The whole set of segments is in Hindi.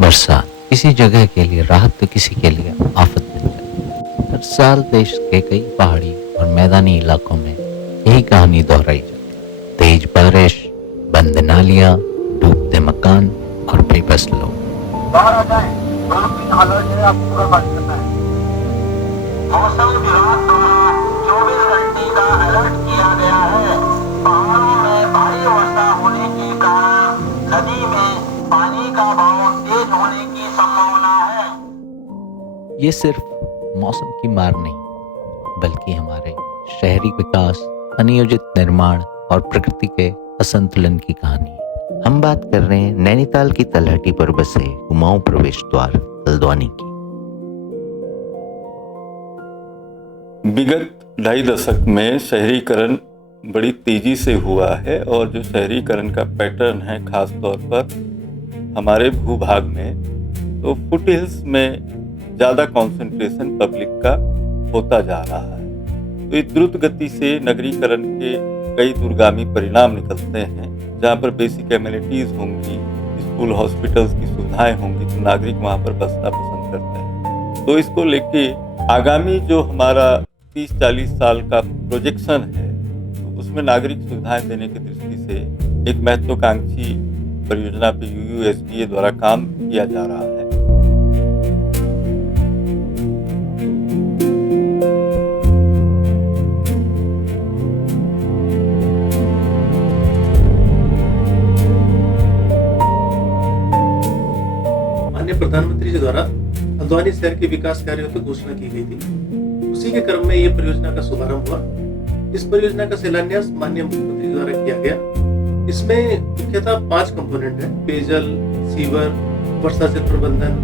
बरसात किसी जगह के लिए राहत तो किसी के लिए आफत बन जाती है। हर साल देश के कई पहाड़ी और मैदानी इलाकों में यही कहानी दोहराई जाती है। तेज बारिश, बंद नालियां, डूबते मकान और बेबस लोग। मौसम विभाग द्वारा 24 घंटे का अलर्ट किया गया है। पहाड़ों में भारी वर्षा होने के कारण नदी में पानी का बहाव तेज होने की संभावना है। ये सिर्फ मौसम की मार नहीं, बल्कि हमारे शहरी विकास, अनियोजित निर्माण और प्रकृति के असंतुलन की कहानी है। हम बात कर रहे हैं नैनीताल की तलहटी पर बसे कुमाऊं प्रवेश द्वार हल्द्वानी की। विगत 2.5 दशक में शहरीकरण बड़ी तेजी से हुआ है और जो शहरीकरण का पैटर्न है खास तौर पर हमारे भूभाग में, तो फुट हिल्स में ज़्यादा कंसंट्रेशन पब्लिक का होता जा रहा है। तो इस द्रुत गति से नगरीकरण के कई दूरगामी परिणाम निकलते हैं। जहाँ पर बेसिक एमिनिटीज़ होंगी, स्कूल हॉस्पिटल्स की सुविधाएं होंगी, तो नागरिक वहाँ पर बसना पसंद करते हैं। तो इसको लेके आगामी जो हमारा 30-40 साल का प्रोजेक्शन है, तो उसमें नागरिक सुविधाएं देने की दृष्टि से एक महत्वाकांक्षी परियोजना पे UUSDA द्वारा काम किया जा रहा है। माननीय प्रधानमंत्री जी द्वारा हल्द्वानी शहर के विकास कार्यों की घोषणा की गई थी। उसी के क्रम में ये परियोजना का शुभारंभ हुआ। इस परियोजना का शिलान्यास माननीय मुख्यमंत्री द्वारा किया गया। इसमें मुख्यतः 5 कंपोनेंट हैं: पेयजल, सीवर, वर्षा जल प्रबंधन,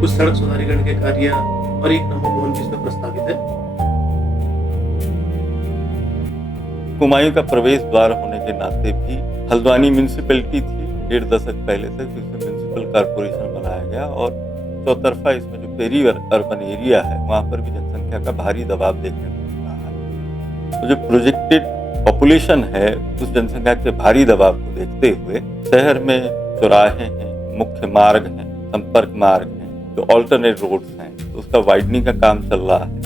कुछ सड़क सुधारीकरण के कार्य और एक नमो भवन भी इसमें प्रस्तावित है। कुमायूं का प्रवेश द्वार होने के नाते भी हल्द्वानी म्यूनिसिपैलिटी थी 1.5 दशक पहले तक, जिसमें म्यूनिसिपल कॉर्पोरेशन बनाया गया और चौतरफा इसमें जो पेरी अर्बन एरिया है वहाँ पर भी जनसंख्या का भारी दबाव देखने को मिल रहा है। तो जो प्रोजेक्टेड पॉपुलेशन है, उस जनसंख्या के भारी दबाव को देखते हुए शहर में चौराहे हैं, मुख्य मार्ग हैं, संपर्क मार्ग हैं, जो ऑल्टरनेट रोड्स हैं, तो उसका वाइडनिंग का काम चल रहा है।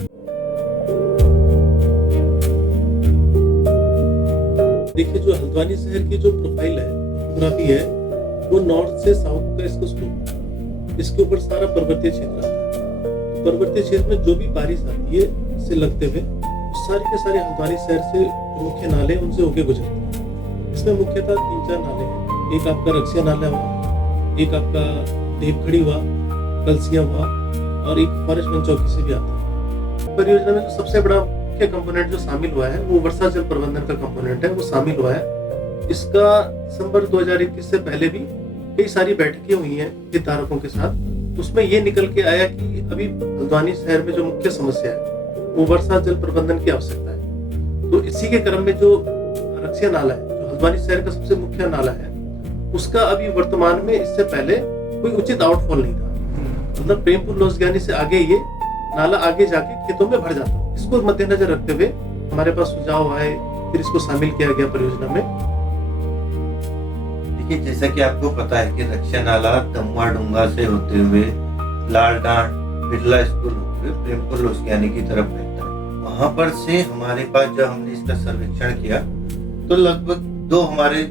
देखिए, जो हल्द्वानी शहर की जो प्रोफाइल है, टोपोग्राफी है, वो नॉर्थ से साउथ का इसका स्लोप है। इसके ऊपर सारा पर्वतीय क्षेत्र आता है। पर्वतीय क्षेत्र में जो भी बारिश आती है, इससे लगते हुए सारे के सारे हल्द्वानी शहर से मुख्य नाले उनसे होके गुजरते हैं। इसमें मुख्यतः 3-4 नाले हैं। एक आपका रक्सिया नाला हुआ, एक आपका देवखड़ी हुआ, कलसिया हुआ और एक फॉरेस्ट वन चौकी से भी आता है। परियोजना में जो सबसे बड़ा मुख्य कंपोनेंट जो शामिल हुआ है, वो वर्षा जल प्रबंधन का कंपोनेंट है, वो शामिल हुआ है। इसका दिसंबर 2021 से पहले भी कई सारी बैठकें हुई हैं हितधारकों के साथ। उसमें ये निकल के आया कि अभी हल्द्वानी शहर में जो मुख्य समस्या है वो वर्षा जल प्रबंधन की आवश्यकता है। तो इसी के क्रम में जो रक्सिया नाला है, जो हल्द्वानी शहर का सबसे मुख्य नाला है, उसका अभी वर्तमान में इससे पहले कोई उचित आउटफॉल नहीं था। मतलब प्रेमपुर लोसज्ञानी से आगे ये नाला आगे जाके खेतों में भर जाता। इसको मद्देनजर रखते हुए हमारे पास सुझाव आए, फिर इसको शामिल किया गया परियोजना में। देखिए, जैसा कि आपको पता है कि रक्षा नाला दमुआ डूंगा से होते हुए लाल डांड बिरला स्कूल होते हुए प्रेमपुर लोसज्ञानी की तरफ बहता है। वहां पर से हमारे पास जब हमने इसका सर्वेक्षण किया तो लगभग 2 हमारे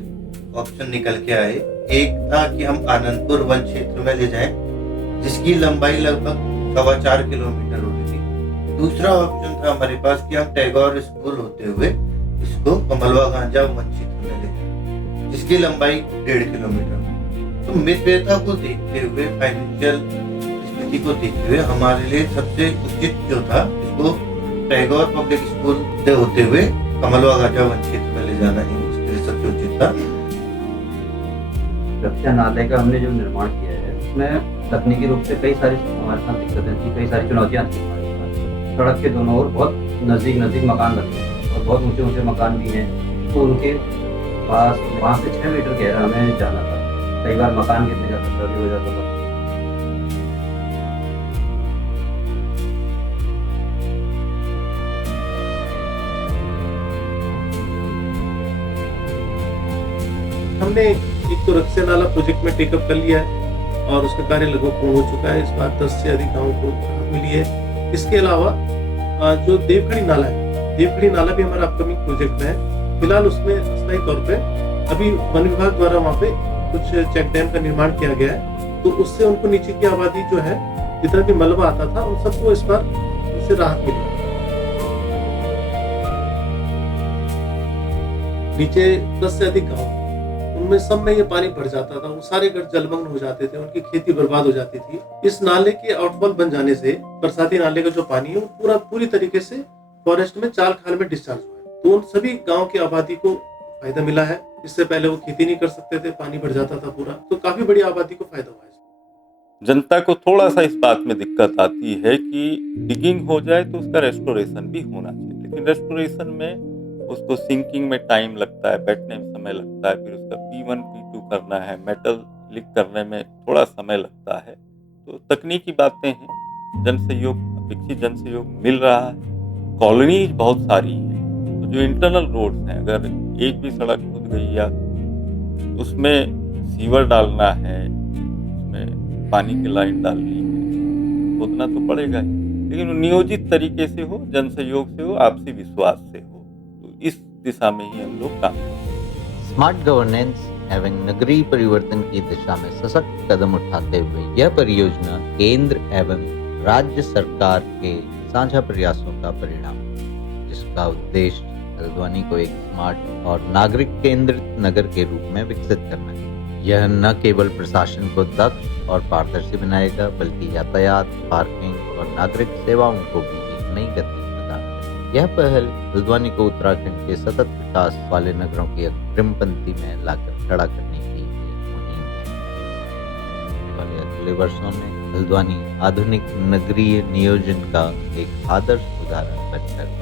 ऑप्शन निकल के आए। एक था कि हम आनंदपुर वन क्षेत्र में ले जाएं, जिसकी लंबाई लगभग 4.25 किलोमीटर होती थी। दूसरा ऑप्शन था हमारे पास कि हम टैगोर स्कूल होते हुए इसको कमलवा गांजा वन क्षेत्र में ले जाएं, जिसकी लंबाई 1.5 किलोमीटर। तो मितव्ययता को देखते हुए, फाइनेंशियल स्थिति को देखते हुए हमारे लिए सबसे उचित जो था, इसको टैगोर पब्लिक स्कूल से होते हुए कमलवा गांजा वन क्षेत्र में ले जाना ही उसके लिए सबसे उचित था। रक्षा नाले का हमने जो निर्माण किया है, उसमें तकनीकी रूप से कई सारी हमारे साथ दिक्कतें थी, कई सारी चुनौतियाँ थी हमारे साथ। सड़क के दोनों ओर बहुत नज़दीक मकान लगे हैं और बहुत ऊंचे मकान भी हैं। तो उनके पास वहाँ से 6 मीटर गहरा हमें जाना था। कई बार मकान गिरने का खतरा भी हो जाता था। हमने एक तो रक्षा नाला प्रोजेक्ट में टेकअप कर लिया है और उसका कार्य लगभग पूर्ण हो चुका है। इस बार 10 से अधिक गाँवों को राहत मिली है। इसके अलावा जो देवखड़ी नाला है, देवखड़ी नाला भी हमारा अपकमिंग प्रोजेक्ट में है। फिलहाल उसमें अस्थायी तौर पे अभी वन विभाग द्वारा वहाँ पे कुछ चेक डैम का निर्माण किया गया है, तो उससे उनको नीचे की आबादी जो है, जितना भी मलबा आता था उन सबको इस बार उससे राहत मिली। नीचे 10 से अधिक गाँव, उनमें सब में ये पानी भर जाता था, वो सारे घर जलमग्न हो जाते थे, उनकी खेती बर्बाद हो जाती थी। इस नाले के आउटफॉल बन जाने से बरसाती नाले का जो पानी है वो पूरी तरीके से फॉरेस्ट में चाल खाल में डिस्चार्ज हुआ है, तो उन सभी गांव की आबादी को फायदा मिला है। इससे पहले वो खेती नहीं कर सकते थे, पानी भर जाता था पूरा, तो काफी बड़ी आबादी को फायदा हुआ है। जनता को थोड़ा सा इस बात में दिक्कत आती है कि डिगिंग हो जाए तो उसका रेस्टोरेशन भी होना चाहिए, लेकिन रेस्टोरेशन में उसको सिंकिंग में टाइम लगता है, बैठने में समय लगता है, फिर उसका P1 P2 करना है, मेटल लिक करने में थोड़ा समय लगता है। तो तकनीकी बातें हैं, जन सहयोग, अपेक्षित जन सहयोग मिल रहा है। कॉलोनीज बहुत सारी हैं, तो जो इंटरनल रोड्स हैं, अगर एक भी सड़क खुद गई या उसमें सीवर डालना है, उसमें पानी की लाइन डालनी है, खोदना तो पड़ेगा ही, लेकिन वो नियोजित तरीके से हो, जन सहयोग से हो, आपसी विश्वास से हो। इस दिशा में ही हम लोग काम करते हैं। स्मार्ट गवर्नेंस एवं नगरीय परिवर्तन की दिशा में सशक्त कदम उठाते हुए यह परियोजना केंद्र एवं राज्य सरकार के साझा प्रयासों का परिणाम, जिसका उद्देश्य हल्द्वानी को एक स्मार्ट और नागरिक केंद्रित नगर के रूप में विकसित करना है। यह न केवल प्रशासन को दक्ष और पारदर्शी बनाएगा, बल्कि यातायात, पार्किंग और नागरिक सेवाओं को भी एक नई गति प्रदान करेगा। यह पहल हल्द्वानी को उत्तराखंड के सतत विकास वाले नगरों की अग्रिम पंक्ति में लाकर खड़ा करने की एक मुहिम है। अगले वर्षों में हल्द्वानी आधुनिक नगरीय नियोजन का एक आदर्श उदाहरण बनकर